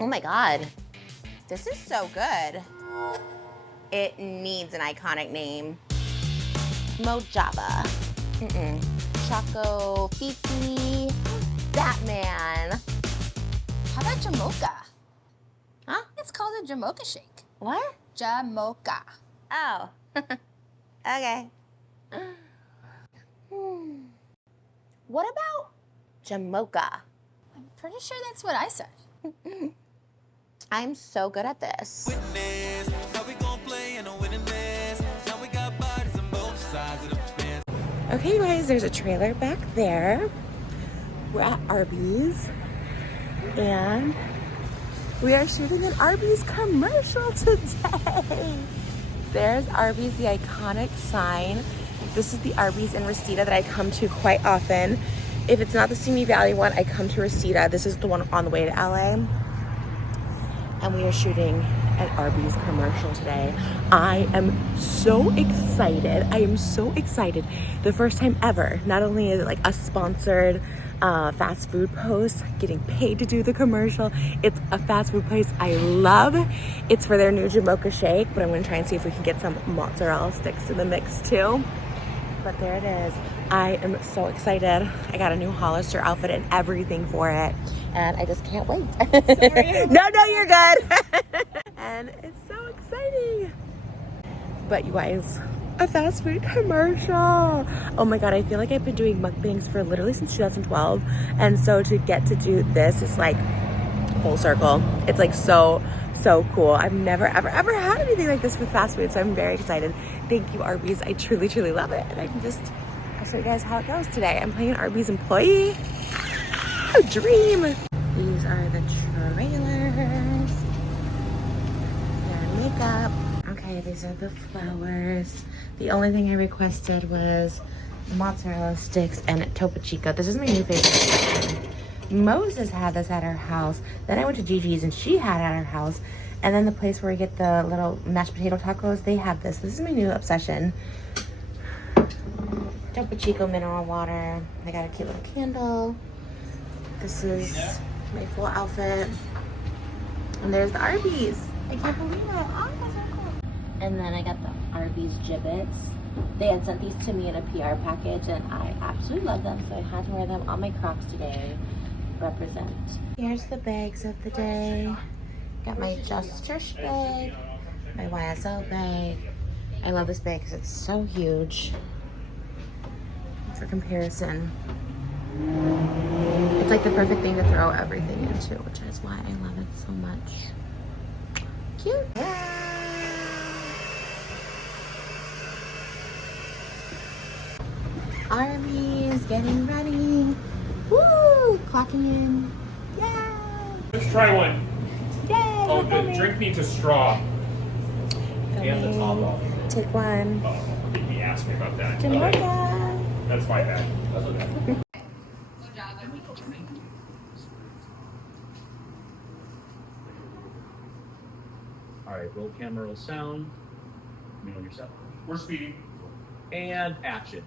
Oh my God. This is so good. It needs an iconic name. Mojava. Choco Fifi. Batman. How about Jamocha? Huh? It's called a Jamocha shake. What? Jamocha. Oh. Okay. What about Jamocha? I'm pretty sure that's what I said. I'm so good at this. Okay, guys, there's a trailer back there. We're at Arby's, and we are shooting an Arby's commercial today. There's Arby's, the iconic sign. This is the Arby's in Reseda that I come to quite often. If it's not the Simi Valley one, I come to Reseda. This is the one on the way to LA. And we are shooting an Arby's commercial today. I am so excited. I am so excited. The first time ever. Not only is it like a sponsored fast food post, getting paid to do the commercial. It's a fast food place I love. It's for their new Jamocha shake, but I'm gonna try and see if we can get some mozzarella sticks in the mix too. But there it is. I am so excited. I got a new Hollister outfit and everything for it, and I just can't wait. No, you're good. And it's so exciting. But you guys, a fast food commercial. Oh my God, I feel like I've been doing mukbangs for literally since 2012. And so to get to do this is like full circle. It's like so cool. I've never, ever had anything like this with fast food. So I'm very excited. Thank you, Arby's. I truly, truly love it. And I'll show you guys how it goes today. I'm playing an Arby's employee. A dream. These are the trailers. Their makeup. Okay, these are the flowers. The only thing I requested was mozzarella sticks and Topo Chico. This is my new favorite. Moses had this at her house. Then I went to Gigi's and she had it at her house. And then the place where we get the little mashed potato tacos, they have this. This is my new obsession. Topo Chico mineral water. I got a cute little candle. This is my full outfit. And there's the Arby's. I can't believe it. Oh, that's so cool. And then I got the Arby's gibbets. They had sent these to me in a PR package and I absolutely love them. So I had to wear them on my Crocs today. Represent. Here's the bags of the day. Got my Just TRISH bag, my YSL bag. I love this bag because it's so huge. For comparison, it's like the perfect thing to throw everything into, which is why I love it so much. Cute. Arby's getting ready. Woo! Clocking in. Yay! Let's try one. Yay! Oh, the drink needs a straw. And the top off. Take one. Oh, I think he asked me about that. Jamocha. That's my bad. That's okay. All right, roll camera, roll sound. Let me know yourself. We're speeding. And action.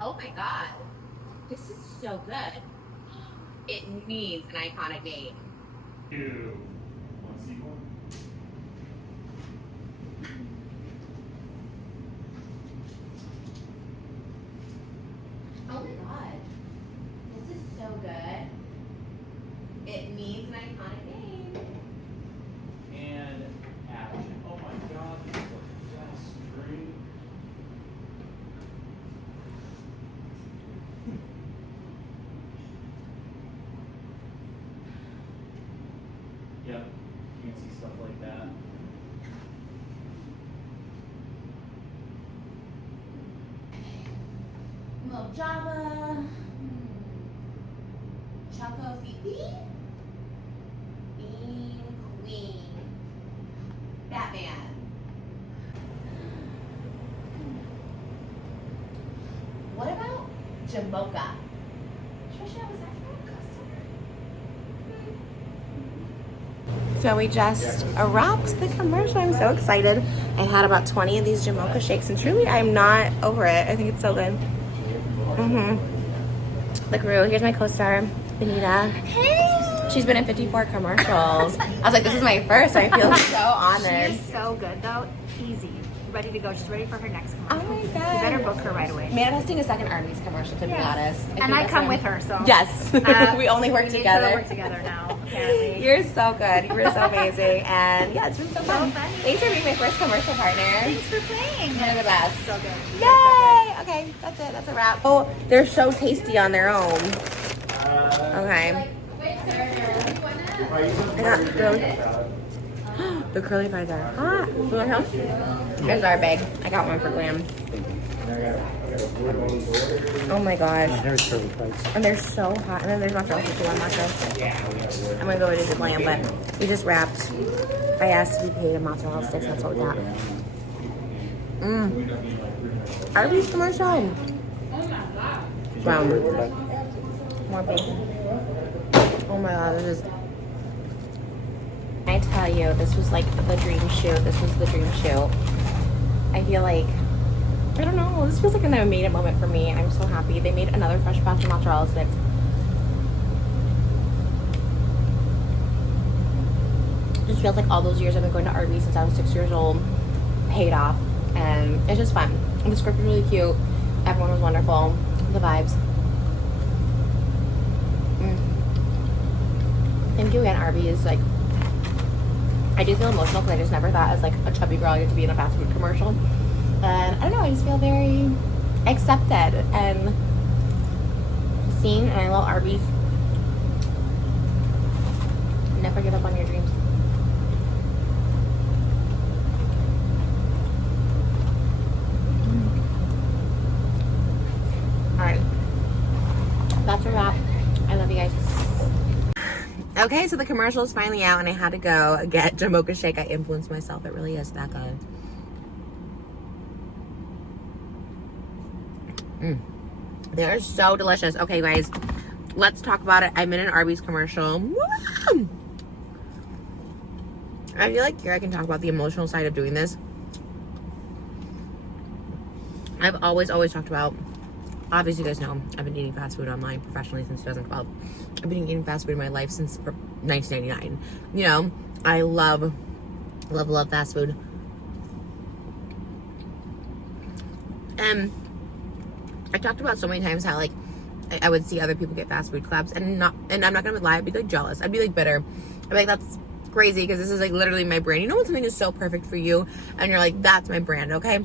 Oh my God. This is so good. It needs an iconic name. 2, 1, sequel. Oh my God. This is so good. It needs an iconic name. And action. Oh my God, this is the best drink. Yep, can't see stuff like that. Mojava. Choco Fifi. Bean Queen. Batman. What about Jamocha? Trisha, was that for a customer? So we just wrapped the commercial. I'm so excited. I had about 20 of these Jamocha shakes, and truly I'm not over it. I think it's so good. the crew. Here's my co-star, Benita. Hey! She's been in 54 commercials. I was like, this is my first. I feel so honored. She is so good though. Easy. Ready to go. She's ready for her next commercial. Oh my You god. better book her right away. Manifesting a second Arby's commercial, to be honest. And I come with her, so. Yes. We only work We need together. to work together now, apparently. You're so good. You were so amazing. And yeah, it's been so fun. funny. Thanks for being my first commercial partner. Thanks for playing. You're the best. So good. Yay! Okay, that's it. That's a wrap. Oh, they're so tasty on their own. Okay. I got curly. The curly fries are hot. You want some? There's our bag. I got one for Glam. Oh my gosh. There's curly fries. And they're so hot. And then there's mozzarella too on nachos. I'm gonna go into the Glam, but we just wrapped. I asked to be paid in mozzarella sticks. That's what we got. Arby's commercial. Wow. More bacon. Oh my god, this is. I tell you, this was like the dream shoot. This was the dream shoot. I feel like, I don't know, this feels like an made it moment for me. I'm so happy. They made another fresh batch of mozzarella sticks. Just feels like all those years I've been going to Arby's since I was 6 years old paid off. And it's just fun. The script was really cute. Everyone was wonderful. The vibes. Thank you again, Arby's. Like, I do feel emotional because I just never thought as like a chubby girl I get to be in a fast food commercial. And I don't know, I just feel very accepted and seen, and I love Arby's. Never give up on your dreams. Alright. That's a wrap. I love you guys. Okay, so the commercial is finally out and I had to go get Jamocha Shake. I influenced myself. It really is that good. They're so delicious. Okay, guys, let's talk about it. I'm in an Arby's commercial. Woo! I feel like here I can talk about the emotional side of doing this. I've always talked about, obviously you guys know, I've been eating fast food online professionally since 2012. I've been eating fast food in my life since 1999. You know, I love fast food. And I talked about so many times how like I would see other people get fast food collabs and I'm not gonna lie, I'd be like jealous. I'd be like bitter. I'd be like, that's crazy because this is like literally my brand. You know when something is so perfect for you and you're like, that's my brand, okay?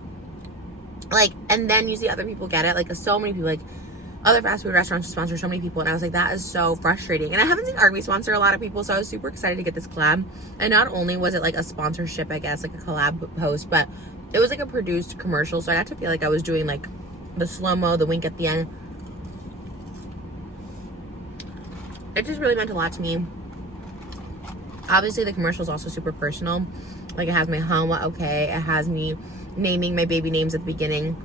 Like, and then you see other people get it, like so many people, like other fast food restaurants sponsor so many people, and I was like, that is so frustrating. And I haven't seen Arby's sponsor a lot of people, so I was super excited to get this collab. And not only was it like a sponsorship, I guess, like a collab post, but it was like a produced commercial, so I got to feel like I was doing like the slow-mo, the wink at the end. It just really meant a lot to me. Obviously the commercial is also super personal. Like it has my home, okay, it has me naming my baby names at the beginning.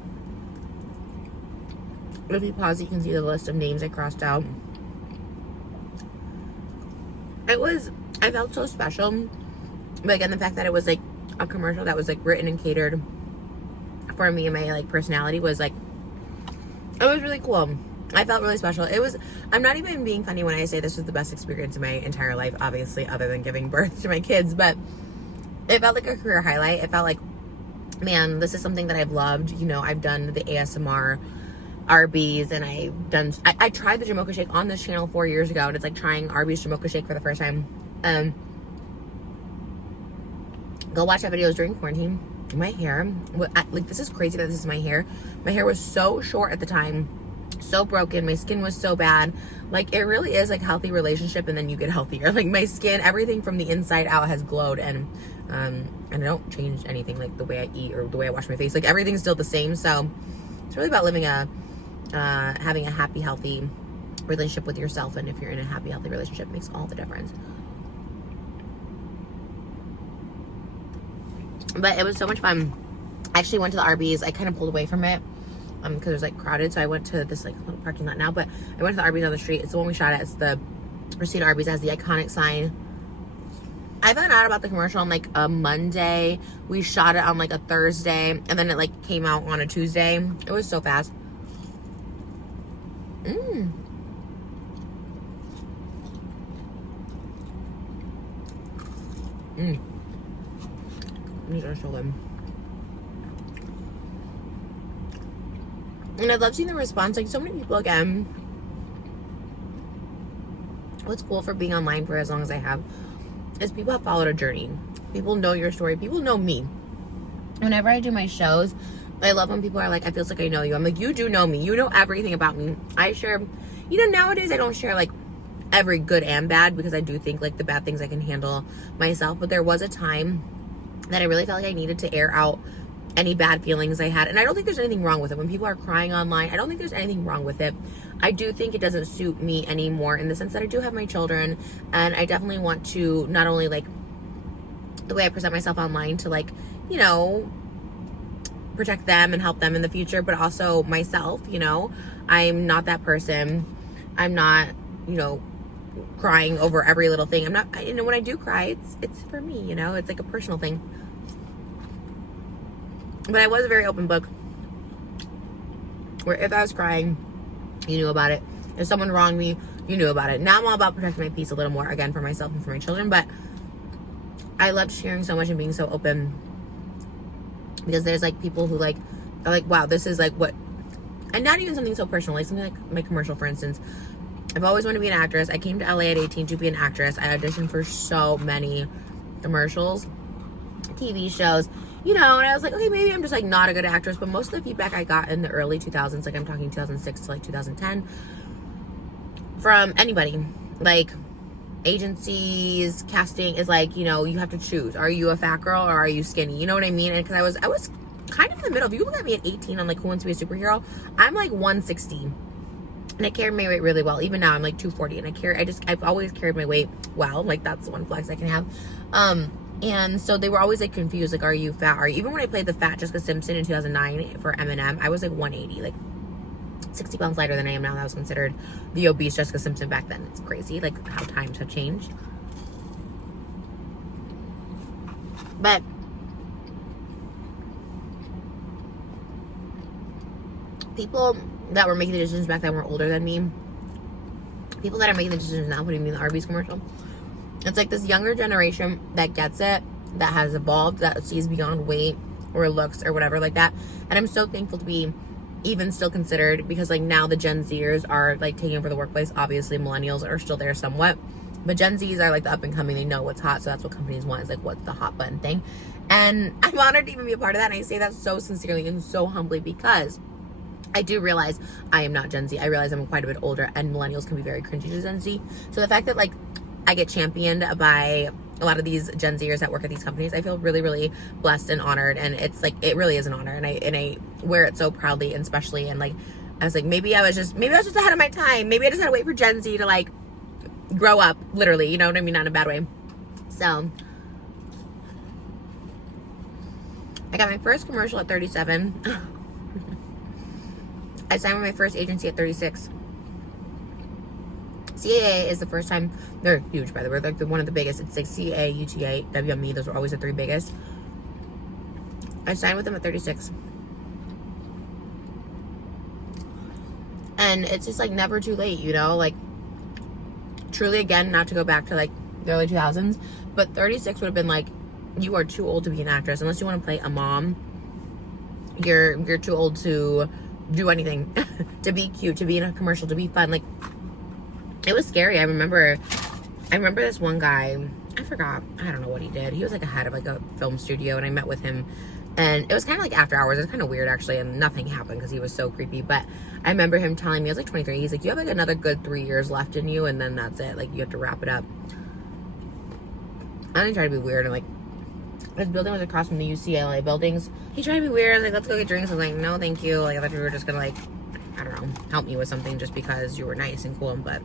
If you pause, you can see the list of names I crossed out. I felt so special. But again, the fact that it was like a commercial that was like written and catered for me and my like personality was like, it was really cool. I felt really special. I'm not even being funny when I say this was the best experience of my entire life, obviously, other than giving birth to my kids, but it felt like a career highlight. It felt like, man, this is something that I've loved. You know, I've done the ASMR Arby's, and I tried the Jamocha Shake on this channel 4 years ago, and it's like trying Arby's Jamocha Shake for the first time. Go watch that video. It was during quarantine. My hair, like, this is crazy that this is my hair. My hair was so short at the time, so broken. My skin was so bad. Like, it really is like healthy relationship, and then you get healthier. Like, my skin, everything from the inside out has glowed, and I don't change anything, like the way I eat or the way I wash my face. Like, everything's still the same. So it's really about living having a happy, healthy relationship with yourself. And if you're in a happy, healthy relationship, it makes all the difference. But it was so much fun. I actually went to the Arby's. I kind of pulled away from it because it was like crowded. So I went to this like little parking lot now. But I went to the Arby's on the street. It's the one we shot at. It's the Receipt Arby's, has the iconic sign. I found out about the commercial on like a Monday. We shot it on like a Thursday, and then it like came out on a Tuesday. It was so fast. These are so good. And I love seeing the response. Like, so many people, again, what's cool for being online for as long as I have is people have followed a journey. People know your story. People know me. Whenever I do my shows, I love when people are like, I feel like I know you. I'm like, you do know me. You know everything about me. I share, you know, nowadays I don't share like every good and bad, because I do think like the bad things I can handle myself. But there was a time that I really felt like I needed to air out any bad feelings I had. And I don't think there's anything wrong with it. When people are crying online, I don't think there's anything wrong with it. I do think it doesn't suit me anymore, in the sense that I do have my children, and I definitely want to not only like the way I present myself online to like, you know, protect them and help them in the future, but also myself, you know. I'm not that person. I'm not, you know, crying over every little thing. I'm not, you know, when I do cry, it's for me, you know, it's like a personal thing. But I was a very open book, where if I was crying, you knew about it. If someone wronged me, you knew about it. Now I'm all about protecting my peace a little more, again, for myself and for my children. But I loved sharing so much and being so open, because there's like people who like are like, wow, this is like what, and not even something so personal, like something like my commercial, for instance. I've always wanted to be an actress. I came to LA at 18 to be an actress. I auditioned for so many commercials, TV shows, you know, and I was like, okay, maybe I'm just like not a good actress. But most of the feedback I got in the early 2000s, like I'm talking 2006 to like 2010, from anybody, like agencies, casting, is like, you know, you have to choose. Are you a fat girl or are you skinny? You know what I mean? And because I was kind of in the middle. If you look at me at 18 on like Who Wants to Be a Superhero, I'm like 160. And I carried my weight really well. Even now I'm like 240, and I've always carried my weight well. Like, that's one flex I can have. And so they were always like confused, like, are you fat? Even when I played the fat Jessica Simpson in 2009 for Eminem, I was like 180, like 60 pounds lighter than I am now. That was considered the obese Jessica Simpson back then. It's crazy, like how times have changed. But people that were making the decisions back then were older than me. People that are making the decisions now, putting me in the Arby's commercial, it's like this younger generation that gets it, that has evolved, that sees beyond weight or looks or whatever like that. And I'm so thankful to be even still considered, because like now the Gen Zers are like taking over the workplace. Obviously millennials are still there somewhat, but Gen Zs are like the up and coming. They know what's hot, so that's what companies want, is like what's the hot button thing. And I'm honored to even be a part of that, and I say that so sincerely and so humbly, because I do realize I am not Gen Z. I realize I'm quite a bit older, and millennials can be very cringy to Gen Z. So the fact that like I get championed by a lot of these Gen Zers that work at these companies, I feel really, really blessed and honored. And it's like, it really is an honor, and I wear it so proudly. And especially, and like, I was like, maybe I was just ahead of my time. Maybe I just had to wait for Gen Z to like grow up, literally, you know what I mean? Not in a bad way. So I got my first commercial at 37. I signed with my first agency at 36. CAA is the first time. They're huge, by the way. They're like one of the biggest. It's like CA, UTA, WME. Those are always the three biggest. I signed with them at 36. And it's just like never too late, you know? Like, truly, again, not to go back to like the early 2000s, but 36 would have been like, you are too old to be an actress. Unless you want to play a mom, you're too old to do anything. To be cute, to be in a commercial, to be fun. Like, it was scary. I remember this one guy, I forgot, I don't know what he did. He was like a head of like a film studio, and I met with him, and it was kind of like after hours. It was kind of weird actually, and nothing happened because he was so creepy. But I remember him telling me, I was like 23, he's like, you have like another good 3 years left in you, and then that's it. Like, you have to wrap it up. I didn't try to be weird, and like, this building was across from the UCLA buildings. He tried to be weird. I was like, let's go get drinks. I was like, no, thank you. Like, I thought you were just gonna like, I don't know, help me with something just because you were nice and cool, but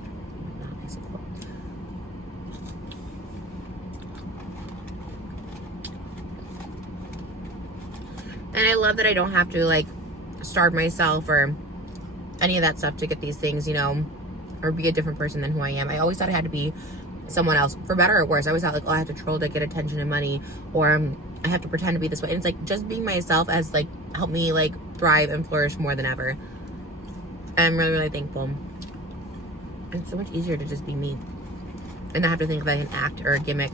not nice and cool. And I love that I don't have to like starve myself or any of that stuff to get these things, you know, or be a different person than who I am. I always thought I had to be someone else, for better or worse. I always thought like, oh, I have to troll to get attention and money, or I have to pretend to be this way. And it's like, just being myself has like helped me like thrive and flourish more than ever. And I'm really, really thankful. It's so much easier to just be me and not have to think of like an act or a gimmick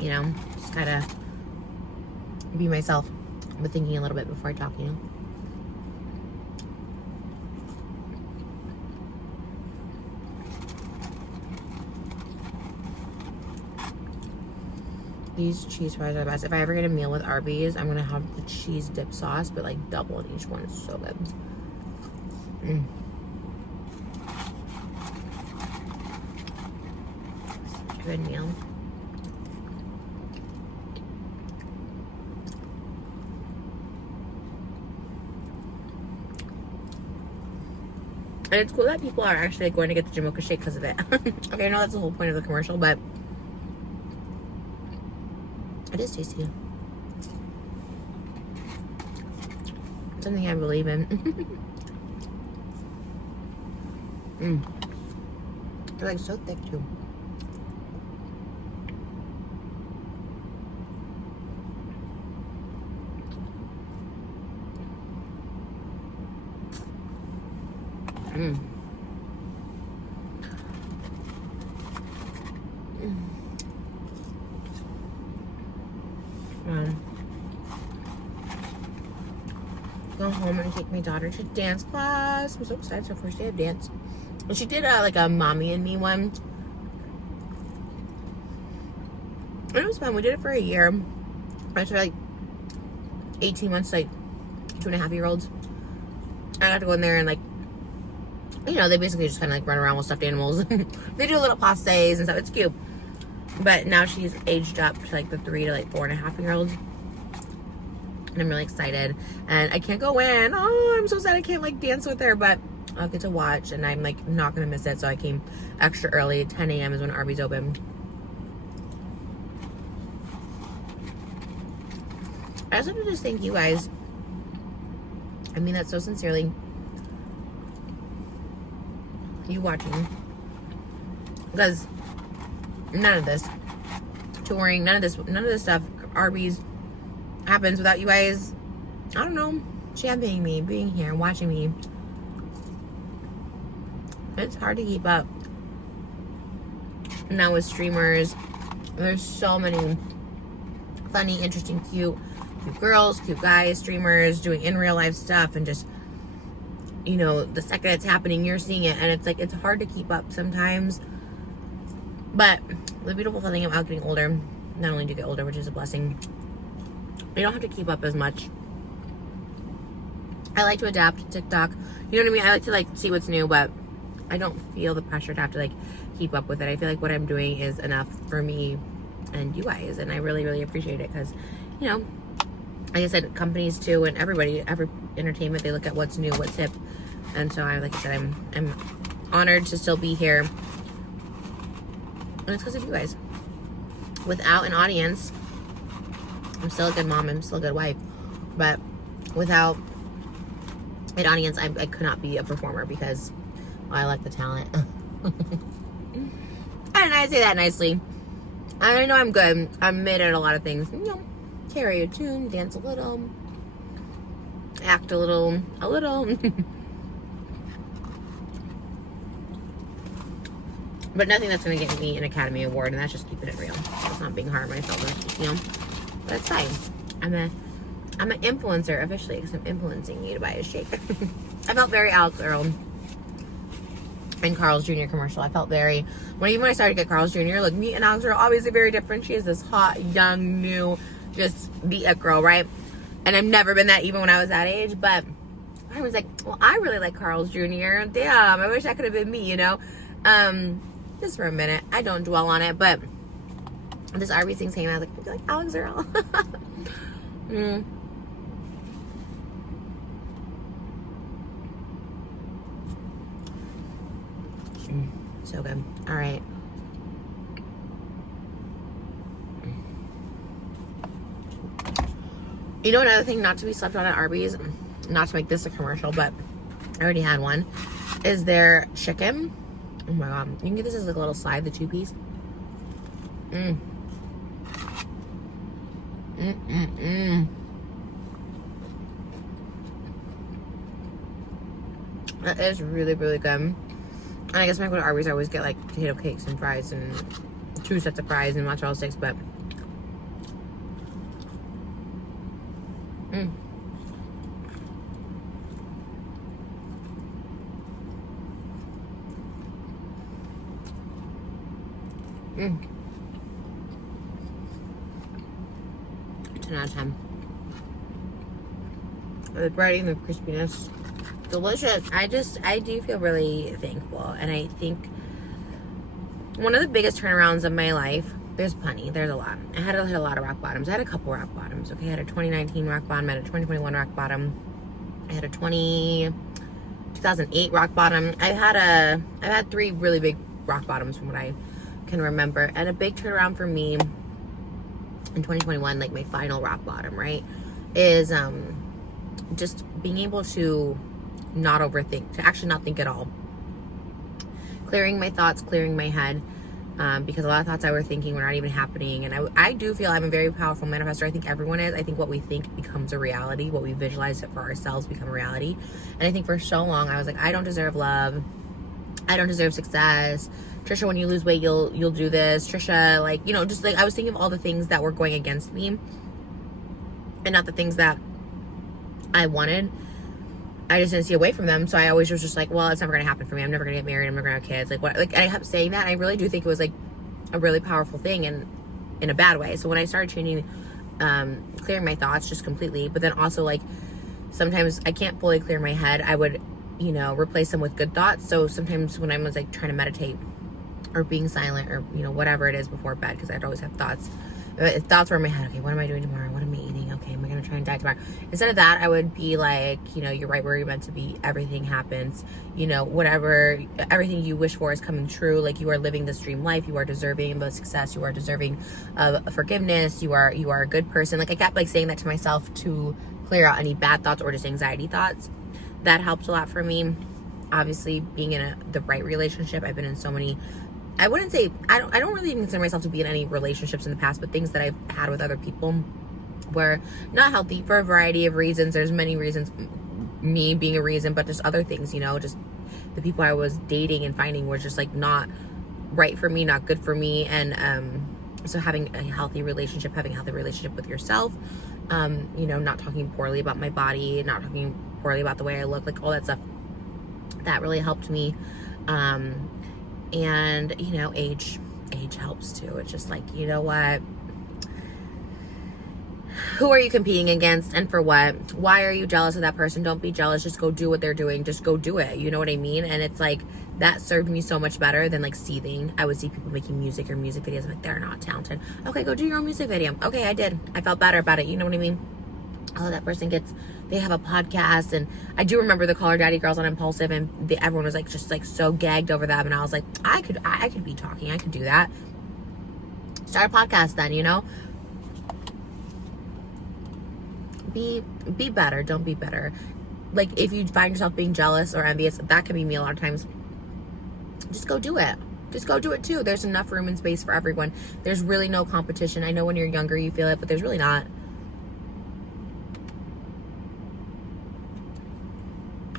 you know, just kind of be myself, but thinking a little bit before I talk, you know. These cheese fries are the best. If I ever get a meal with Arby's, I'm gonna have the cheese dip sauce, but like double in each one. It's so good. Such a good meal. And it's cool that people are actually going to get the Jamocha shake because of it. Okay, I know that's the whole point of the commercial, but it is tasty. Something I believe in. They're like so thick too. Go home and take my daughter to dance class. I'm so excited. It's her first day of dance. And she did like a mommy and me one. And it was fun. We did it for a year. I tried like 18 months, like 2.5-year-olds. I got to go in there and like, you know, they basically just kind of like run around with stuffed animals. They do little pastes and stuff. It's cute. But now she's aged up to like the 3 to like 4.5-year-olds. And I'm really excited. And I can't go in. Oh, I'm so sad I can't like dance with her. But I'll get to watch. And I'm like not going to miss it. So I came extra early. 10 a.m. is when Arby's open. I just want to just thank you guys. I mean that so sincerely. You watching. Because none of this touring, none of this stuff, Arby's, happens without you guys, I don't know, championing me, being here, watching me. It's hard to keep up. Now with streamers, there's so many funny, interesting, cute girls, cute guys, streamers doing in real life stuff, and just, you know, the second it's happening, you're seeing it, and it's like, it's hard to keep up sometimes. But the beautiful thing about getting older, not only do you get older, which is a blessing, you don't have to keep up as much. I like to adapt to TikTok. You know what I mean? I like to like see what's new, but I don't feel the pressure to have to like keep up with it. I feel like what I'm doing is enough for me and you guys, and I really, really appreciate it because, you know, like I said, companies too, and every entertainment, they look at what's new, what's hip, and so like I said, I'm honored to still be here, and it's because of you guys. Without an audience, I'm still a good mom, I'm still a good wife, but without an audience, I could not be a performer because I like the talent. And I say that nicely. I know I'm good. I'm mid at a lot of things. You know, carry a tune, dance a little, act a little. But nothing that's going to get me an Academy Award, and that's just keeping it real. It's not being hard on myself, you know. But it's fine. I'm an influencer officially because I'm influencing you to buy a shake. I felt very Alex Earl in Carl's Jr. commercial. I felt very, when I started to get Carl's Jr., look, me and Alex are obviously very different. She is this hot, young, new, just the it girl, right? And I've never been that even when I was that age, but I was like, well, I really like Carl's Jr. Damn, I wish that could have been me, you know? Just for a minute. I don't dwell on it, but this Arby's thing came out, I was like Alex Earl. So good. All right. You know, another thing not to be slept on at Arby's, not to make this a commercial, but I already had one, is their chicken. Oh my god. You can get this as like a little side, the 2-piece. That is really, really good. And I guess when I go to Arby's, I always get like potato cakes and fries and 2 sets of fries and mozzarella sticks, but 10 out of 10. The breading, the crispiness, delicious. I do feel really thankful, and I think one of the biggest turnarounds of my life, there's plenty, there's a lot. I had to hit a lot of rock bottoms. I had a couple rock bottoms, okay? I had a 2019 rock bottom, I had a 2021 rock bottom, I had a 2008 rock bottom. I've had 3 really big rock bottoms from what I can remember, and a big turnaround for me in 2021, like my final rock bottom, right, is just being able to not overthink, to actually not think at all. Clearing my thoughts, clearing my head, because a lot of thoughts I were thinking were not even happening. And I do feel I'm a very powerful manifestor. I think everyone is. I think what we think becomes a reality. What we visualize for ourselves become a reality. And I think for so long I was like, I don't deserve love. I don't deserve success. Trisha, when you lose weight, you'll do this. Trisha, like, you know, just like I was thinking of all the things that were going against me and not the things that I wanted. I just didn't see away from them. So I always was just like, well, it's never going to happen for me. I'm never going to get married. I'm never going to have kids. Like, what? Like, I kept saying that. And I really do think it was like a really powerful thing, and in a bad way. So when I started changing, clearing my thoughts just completely, but then also like sometimes I can't fully clear my head, I would, you know, replace them with good thoughts. So sometimes when I was like trying to meditate or being silent or, you know, whatever it is before bed, because I'd always have thoughts. Thoughts were in my head. Okay, what am I doing tomorrow? What am I eating? Okay, am I going to try and diet tomorrow? Instead of that, I would be like, you know, you're right where you're meant to be. Everything happens. You know, whatever, everything you wish for is coming true. Like, you are living this dream life. You are deserving of success. You are deserving of forgiveness. You are a good person. Like, I kept like saying that to myself to clear out any bad thoughts or just anxiety thoughts. That helped a lot for me. Obviously, being in the right relationship. I've been in so many. I wouldn't say, I don't really even consider myself to be in any relationships in the past, but things that I've had with other people were not healthy for a variety of reasons. There's many reasons, me being a reason, but just other things, you know, just the people I was dating and finding were just like not right for me, not good for me. And so having a healthy relationship with yourself, you know, not talking poorly about my body, not talking poorly about the way I look, like all that stuff, that really helped me. And, you know, age helps too. It's just like, you know what? Who are you competing against and for what? Why are you jealous of that person? Don't be jealous. Just go do what they're doing. Just go do it. You know what I mean? And it's like, that served me so much better than like seething. I would see people making music or music videos. I'm like, they're not talented. Okay, go do your own music video. Okay, I did. I felt better about it. You know what I mean? Oh, that person they have a podcast. And I do remember the Call Her Daddy girls on Impulsive, and everyone was like, just like so gagged over them. And I was like, I could be talking. I could do that. Start a podcast then, you know? Be better. Don't be bitter. Like, if you find yourself being jealous or envious, that can be me a lot of times. Just go do it. Just go do it too. There's enough room and space for everyone. There's really no competition. I know when you're younger you feel it, but there's really not.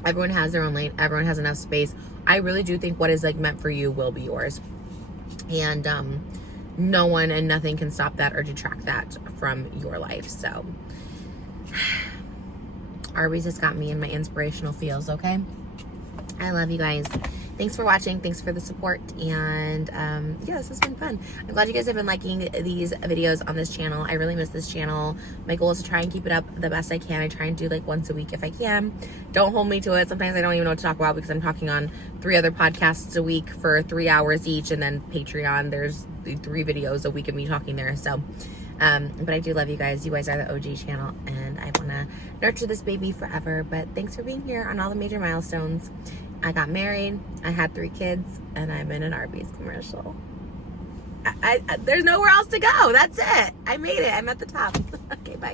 Everyone has their own lane. Everyone has enough space. I really do think what is like meant for you will be yours. And no one and nothing can stop that or detract that from your life. So Arby's has got me in my inspirational feels, okay? I love you guys. Thanks for watching. Thanks for the support. And yeah, this has been fun. I'm glad you guys have been liking these videos on this channel. I really miss this channel. My goal is to try and keep it up the best I can. I try and do like once a week if I can. Don't hold me to it. Sometimes I don't even know what to talk about because I'm talking on 3 other podcasts a week for 3 hours each. And then Patreon, there's 3 videos a week of me talking there. So, but I do love you guys. You guys are the OG channel, and I want to nurture this baby forever. But thanks for being here on all the major milestones. I got married, I had 3 kids, and I'm in an Arby's commercial. There's nowhere else to go. That's it. I made it. I'm at the top. Okay, bye.